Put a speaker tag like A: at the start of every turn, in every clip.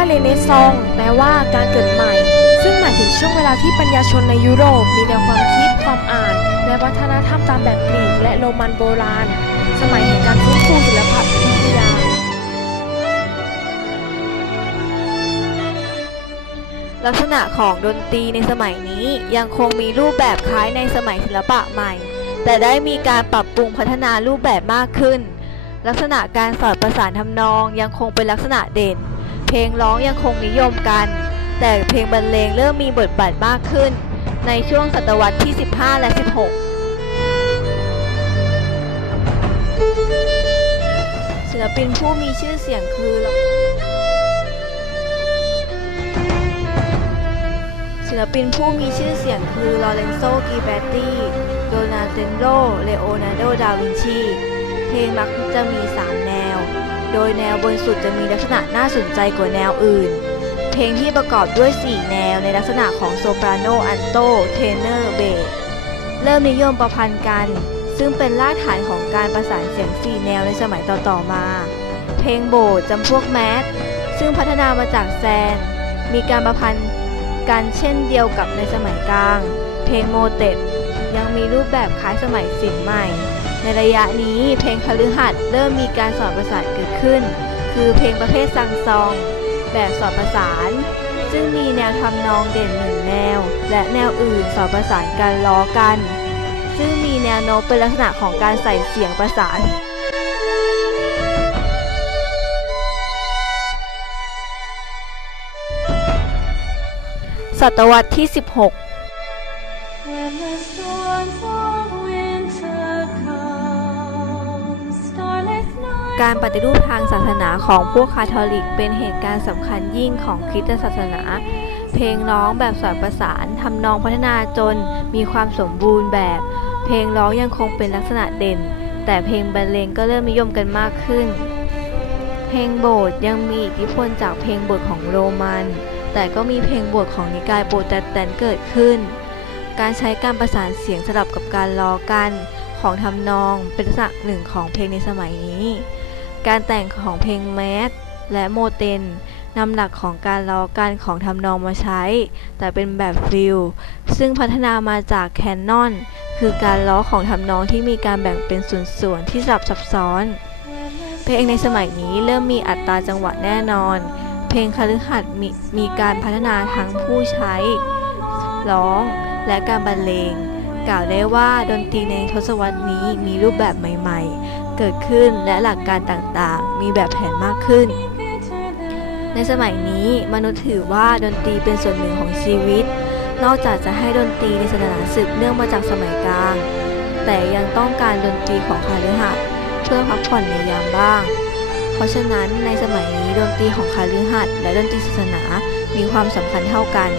A: ว่าเรเนซองแปลว่าการเกิดใหม่ ซึ่งหมายถึงช่วงเวลาที่ปัญญาชนในยุโรป มีแนวความคิด ความอ่าน และวัฒนธรรมตามแบบกรีกและโรมันโบราณ สมัยแห่งการฟื้นฟูศิลปะวิทยา
B: ลักษณะของดนตรีในสมัยนี้ยังคงมีรูปแบบคล้ายในสมัยศิลปะใหม่ แต่ได้มีการปรับปรุงพัฒนารูปแบบมากขึ้น ลักษณะการสอดประสานทำนองยังคงเป็นลักษณะเด่น เพลงร้องยังคงนิยมกัน แต่เพลงบรรเลงเริ่มมีบทบาทมากขึ้น ในช่วงศตวรรษที่ 15 และ 16 ศิลปินผู้มีชื่อเสียงคือศิลปินผู้มีชื่อเสียงคือลอเรนโซกีเบตตี้โดนาเตนโรเลโอนาร์โด ดาวินชี เพลงมักจะมี 3 แนว โดยแนวบนสุดจะมีลักษณะน่าสนใจกว่าแนวอื่น เพลงที่ประกอบด้วย 4 แนวในลักษณะของโซปราโน อันโต เทเนอร์ เบส เริ่มนิยมประพันธ์กัน ซึ่งเป็นรากฐานของการประสานเสียง 4 แนวในสมัยต่อๆมา เพลงโบสจำพวกแมสซึ่งพัฒนามาจากแซน มีการประพันธ์กันเช่นเดียวกับในสมัยกลาง เพลงโมเต็ดยังมีรูปแบบคล้ายสมัยศิลป์ใหม่ ในระยะนี้เพลงคฤหัสถ์เริ่มมีการสอดประสานเกิดขึ้น คือเพลงประเภทซังซอง แบบสอดประสาน ซึ่งมีแนวทำนองเด่นหนึ่งแนว และแนวอื่นสอดประสานกันล้อกัน ซึ่งมีแนวโน้มเป็นลักษณะของการใส่เสียงประสานศตวรรษที่ 16 การปฏิรูปทางศาสนาของพวกคาทอลิก เป็นเหตุการณ์สำคัญยิ่งของคริสตศาสนา เพลงร้องแบบสอดประสานทำนองพัฒนาจนมีความสมบูรณ์แบบ เพลงร้องยังคงเป็นลักษณะเด่น แต่เพลงบรรเลงก็เริ่มนิยมกันมากขึ้น เพลงโบสถ์ยังมีอิทธิพลจากเพลงโบสถ์ของโรมัน แต่ก็มีเพลงโบสถ์ของนิกายโปรเตสแตนต์เกิดขึ้น การใช้การประสานเสียงสลับกับการล้อกันของทำนองเป็นลักษณะหนึ่งของเพลงในสมัยนี้ การแต่งของเพลงแมสและโมเตนนำหลักของการล้อกันของทำนองมาใช้ แต่เป็นแบบฟิลซึ่งพัฒนามาจากแคนนอน คือการล้อของทำนองที่มีการแบ่งเป็นส่วนๆที่สลับซับซ้อน เพลงในสมัยนี้เริ่มมีอัตราจังหวะแน่นอน เพลงคฤหัสถ์มีมีการพัฒนาทั้งผู้ใช้ ร้องและการบรรเลง กล่าวได้ว่าดนตรีในทศวรรษนี้มีรูปแบบใหม่ ๆ เกิดขึ้นและหลักการต่างๆ มีแบบแผนมากขึ้น ในสมัยนี้มนุษย์ถือว่าดนตรีเป็นส่วนหนึ่งของชีวิต นอกจากจะให้ดนตรีในศาสนาสืบเนื่องมาจากสมัยกลาง แต่ยังต้องการดนตรีของคาฤหัสถ์เพื่อพักผ่อนในยามบ้าง เพราะฉะนั้นในสมัยนี้ดนตรีของคาฤหัสถ์และดนตรีศาสนามีความสำคัญเท่ากัน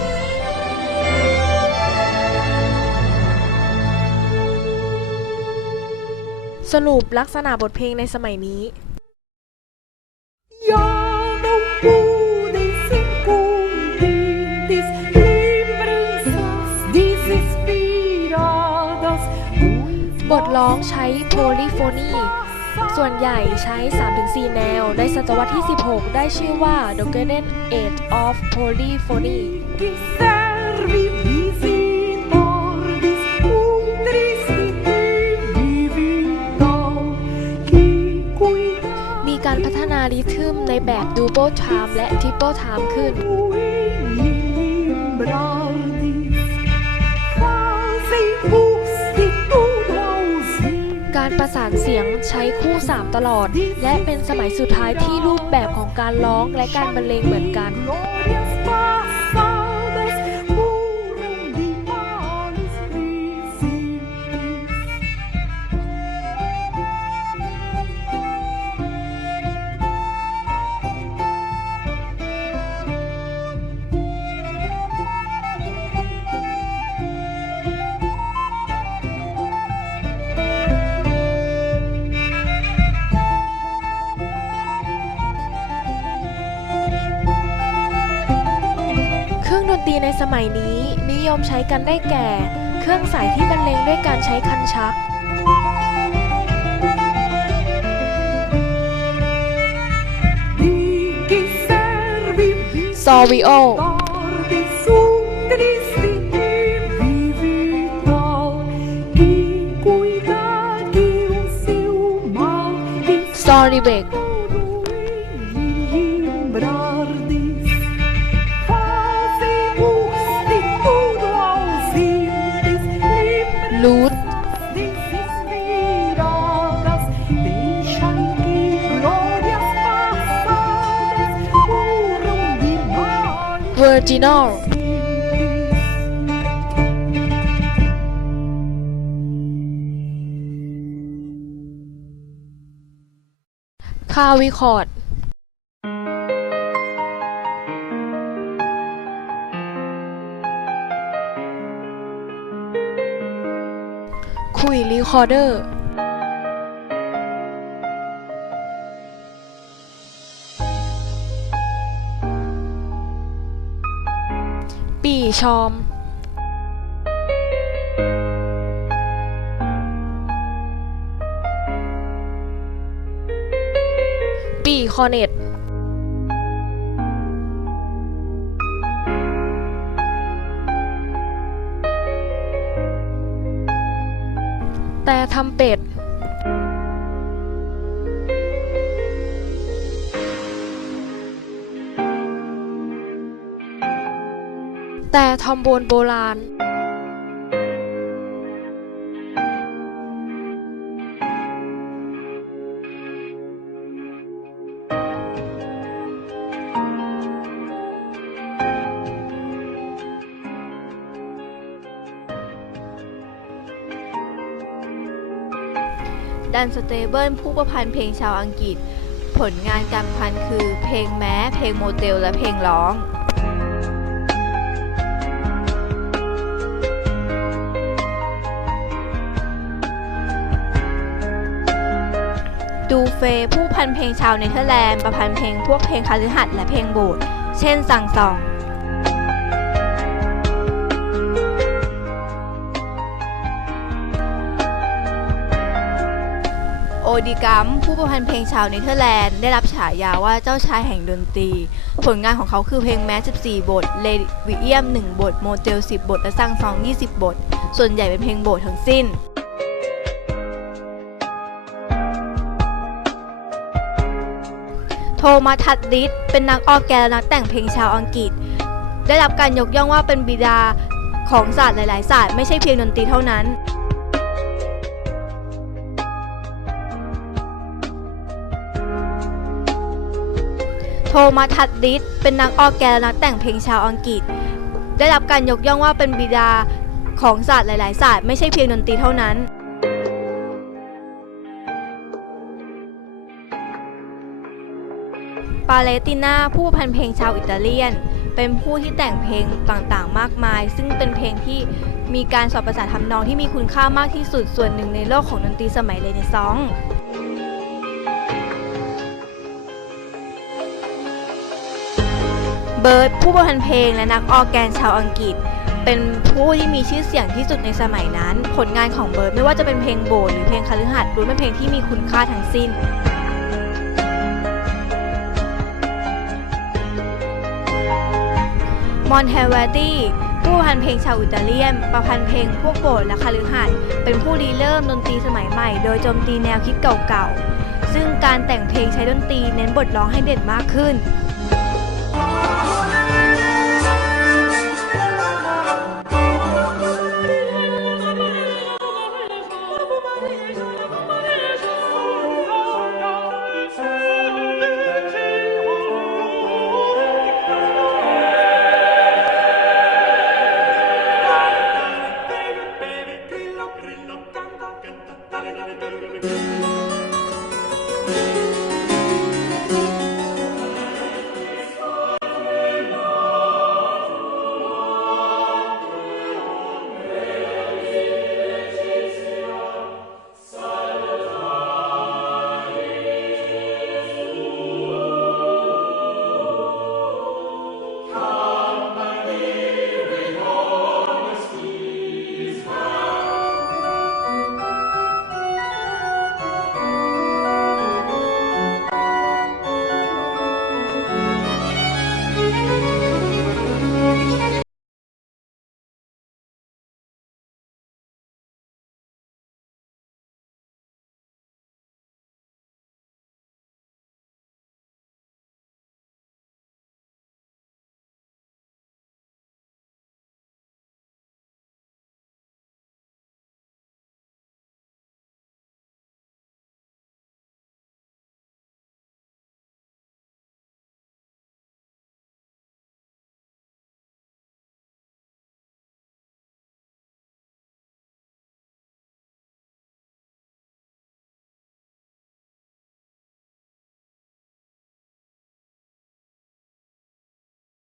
A: สรุปลักษณะบทเพลงในสมัยนี้
C: ย
A: บทร้องใช้โพลิโฟนี ส่วนใหญ่ใช้ 3-4 แนว ในศตวรรษที่ 16 ได้ชื่อว่า The Golden Age of Polyphony Double Time และ Triple Time ขึ้น
C: e lembrardes. Fazem luz de tudo ausente.
A: การประสานเสียงใช้คู่ 3 ตลอด และเป็นสมัยสุดท้ายที่รูปแบบของการร้องและการบรรเลงเหมือนกัน มัยนี้นิยมใช้กันได้แก่ เครื่องสายที่บรรเลงด้วยการใช้คันชัก ซอริโอ ซอริเบก จินอลคาวิคอร์ดคุยรีคอร์เดอร์ ปีชอมปีคอเนตแต่ทำเป็ด แต่ทอมโบนโบราณ
B: ดันสเตเบิลผู้ประพันธ์เพลงชาวอังกฤษ ผลงานการพันคือเพลงแม้ เพลงโมเดลและเพลงร้อง ดูเฟย์ผู้พันเพลงชาวเนเธอร์แลนด์ประพันธ์เพลงพวกเพลงคาลืหัดและเพลงโบสถ์เช่นสั่งสองโอดิกัมผู้ประพันธ์เพลงชาวเนเธอร์แลนด์ได้รับฉายาว่าเจ้าชายแห่งดนตรี ผลงานของเขาคือเพลงแม้14 บท เลวิเอียม 1 บท โมเดล10 บท และซังซอง 20 บท ส่วนใหญ่เป็นเพลงโบสถ์ทั้งสิ้น โทมัสทัดดิสเป็นนักออกแกนและนักแต่งเพลงชาวอังกฤษ ได้รับการยกย่องว่าเป็นบิดาของศาสตร์หลาย ๆ ศาสตร์ไม่ใช่เพียงดนตรีเท่านั้นโทมัสทัดดิสเป็นนักออกแกนและนักแต่งเพลงชาวอังกฤษ ได้รับการยกย่องว่าเป็นบิดาของศาสตร์หลาย ๆ ศาสตร์ไม่ใช่เพียงดนตรีเท่านั้น ปาเลติน่าผู้ประพันเพลงชาวอิตาเลียน เป็นผู้ที่แต่งเพลงต่างๆ มากมาย ซึ่งเป็นเพลงที่มีการสอบประสานทำนองที่มีคุณค่ามากที่สุดส่วนหนึ่งในโลกของดนตรีสมัยเรเนซองส์เบิร์ดผู้ประพันธ์เพลงและนักออร์แกนชาวอังกฤษ เป็นผู้ที่มีชื่อเสียงที่สุดในสมัยนั้น ผลงานของเบิร์ดไม่ว่าจะเป็นเพลงโบสถ์หรือเพลงคาลืหัดล้วนเป็นเพลงที่มีคุณค่าทั้งสิ้น มอนเทเวตี้ผู้พันเพลงชาวอิตาเลียน ประพันเพลงพวกโบสถ์และคาลือหันเป็นผู้รีเริ่มดนตรีสมัยใหม่ โดยโจมตีแนวคิดเก่าๆ ซึ่งการแต่งเพลงใช้ดนตรีเน้นบทร้องให้เด่นมากขึ้น